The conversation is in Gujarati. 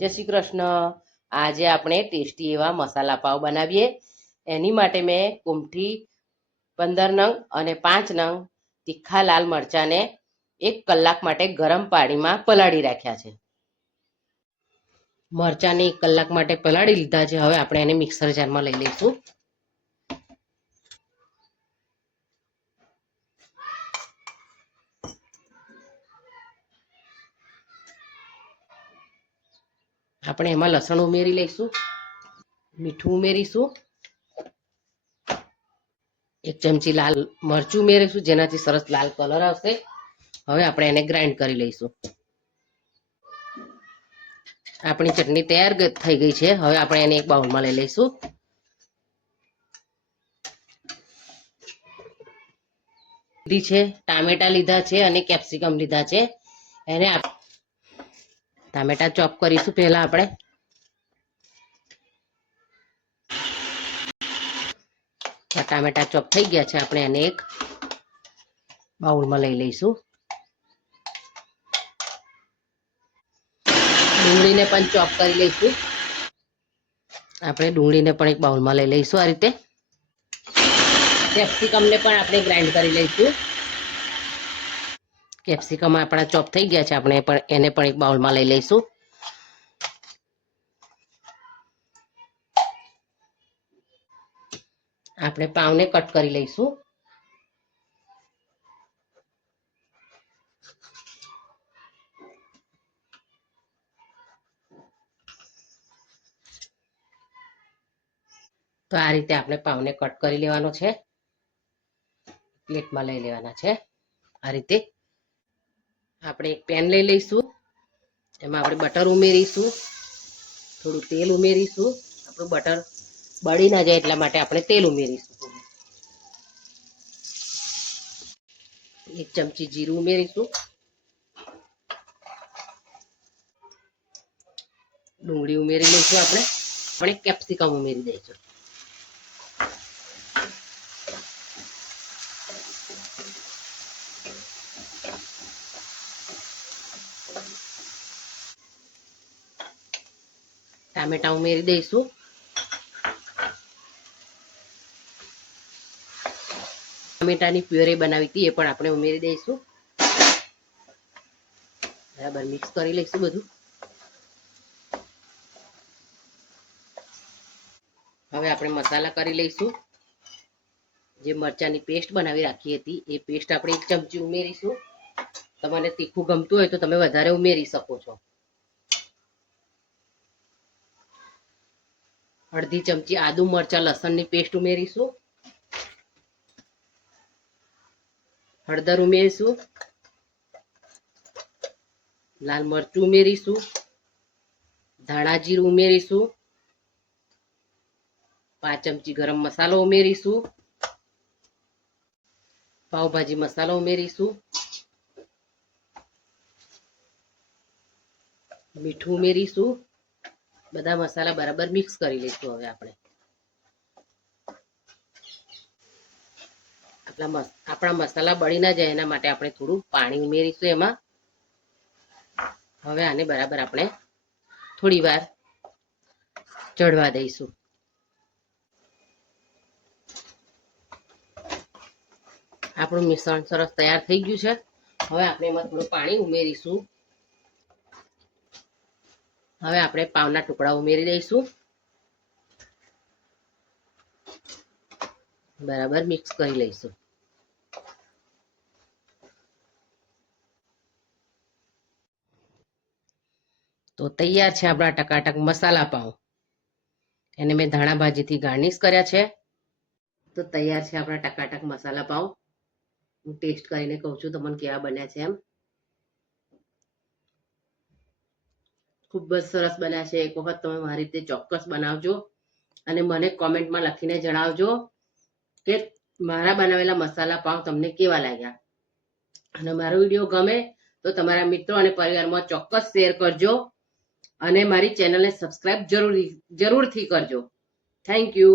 જય શ્રી કૃષ્ણ। આજે આપણે ટેસ્ટી એવા મસાલા પાવ બનાવીએ। એની માટે મેં કુમઠી 15 નંગ અને 5 નંગ તીખા લાલ મરચાંને 1 કલાક માટે ગરમ પાણીમાં પલાળી રાખ્યા છે। મરચાંને 1 કલાક માટે પલાળી લીધા છે। હવે આપણે એને મિક્સર જારમાં લઈ લઈશું। આપણે એમાં લસણ ઉમેરી લઈશું, મીઠું ઉમેરીશું, 1 ચમચી લાલ મરચું ઉમેરીશું જેનાથી સરસ લાલ કલર આવશે। હવે આપણે એને ગ્રાઇન્ડ કરી લઈશું। આપણી ચટણી તૈયાર થઈ ગઈ છે। હવે આપણે એને એક બાઉલમાં લઈ લઈશું। લીધી છે, ટામેટા લીધા છે અને કેપ્સિકમ લીધા છે। એને ટામેટા ચોપ કરીશું। પહેલા આપણે ટામેટા ચોપ થઈ ગયા છે। આપણે એને એક બાઉલમાં લઈ લઈશું। ડુંગળીને પણ ચોપ કરી લઈશું। આપણે ડુંગળીને પણ એક બાઉલમાં લઈ લઈશું। આ રીતે કેપ્સિકમને પણ આપણે ગ્રાઇન્ડ કરી લઈશું। કેપ્સિકમ આપણા ચોપ થઈ ગયા છે। આપણે એને પણ એક બાઉલમાં લઈ લઈશું। આપણે પાવને કટ કરી લઈશું। તો આ રીતે આપણે પાવને કટ કરી લેવાનો છે। પ્લેટમાં લઈ લેવાના છે। આ રીતે આપણે એક પેન લઈ લઈશું। એમાં આપણે બટર ઉમેરીશું, થોડું તેલ ઉમેરીશું। આપણું બટર બળી ના જાય એટલા માટે આપણે તેલ ઉમેરીશું। 1 ચમચી જીરું ઉમેરીશું। ડુંગળી ઉમેરી લઈશું। આપણે કેપ્સિકમ ઉમેરી દઈશું। ટામેટા ઉમેરી દઈશું। ટામેટાની પ્યુરી બનાવી હતી એ પણ આપણે ઉમેરી દઈશું। બરાબર મિક્સ કરી લઈશું બધું। હવે આપણે મસાલા કરી લઈશું। જે મરચાંની પેસ્ટ બનાવી રાખી હતી એ પેસ્ટ આપણે 1 ચમચી ઉમેરીશું। તમારે તીખું ગમતું હોય તો તમે વધારે ઉમેરી શકો છો। અડધી ચમચી આદુ મરચાં લસણની પેસ્ટ ઉમેરીશું। હળદર ઉમેરીશું, લાલ મરચું ઉમેરીશું, ધાણા જીરું ઉમેરીશું, 5 ચમચી ગરમ મસાલો ઉમેરીશું, પાવભાજી મસાલો ઉમેરીશું, મીઠું ઉમેરીશું। બધા મસાલા બરાબર મિક્સ કરી લઈશું। હવે આપણે આપણા મસાલા બળી ના જાય એના માટે આપણે થોડું પાણી ઉમેરીશું એમાં। હવે આને બરાબર આપણે થોડી વાર ચડવા દઈશું। આપણું મિશ્રણ સરસ તૈયાર થઈ ગયું છે। હવે આપણે એમાં થોડું પાણી ઉમેરીશું। હવે આપણે પાવના ટુકડા ઉમેરી દઈશું। બરાબર મિક્સ કરી લઈશું। તો તૈયાર છે આપણા ટકાટક મસાલા પાવ। એને મેં ધાણા ભાજીથી ગાર્નિશ કર્યા છે। તો તૈયાર છે આપણા ટકાટક મસાલા પાવ। હું ટેસ્ટ કરીને કહું છું તમને કેવા બન્યા છે એમ। ખૂબ જ સરસ બન્યા છે। એક વખત તમે મારી રીતે ચોક્કસ બનાવજો અને મને કોમેન્ટમાં લખીને જણાવજો કે મારા બનાવેલા મસાલા પાવ તમને કેવા લાગ્યા। અને મારો વિડીયો ગમે તો તમારા મિત્રો અને પરિવારમાં ચોક્કસ શેર કરજો અને મારી ચેનલને સબસ્ક્રાઇબ જરૂરથી કરજો। Thank you.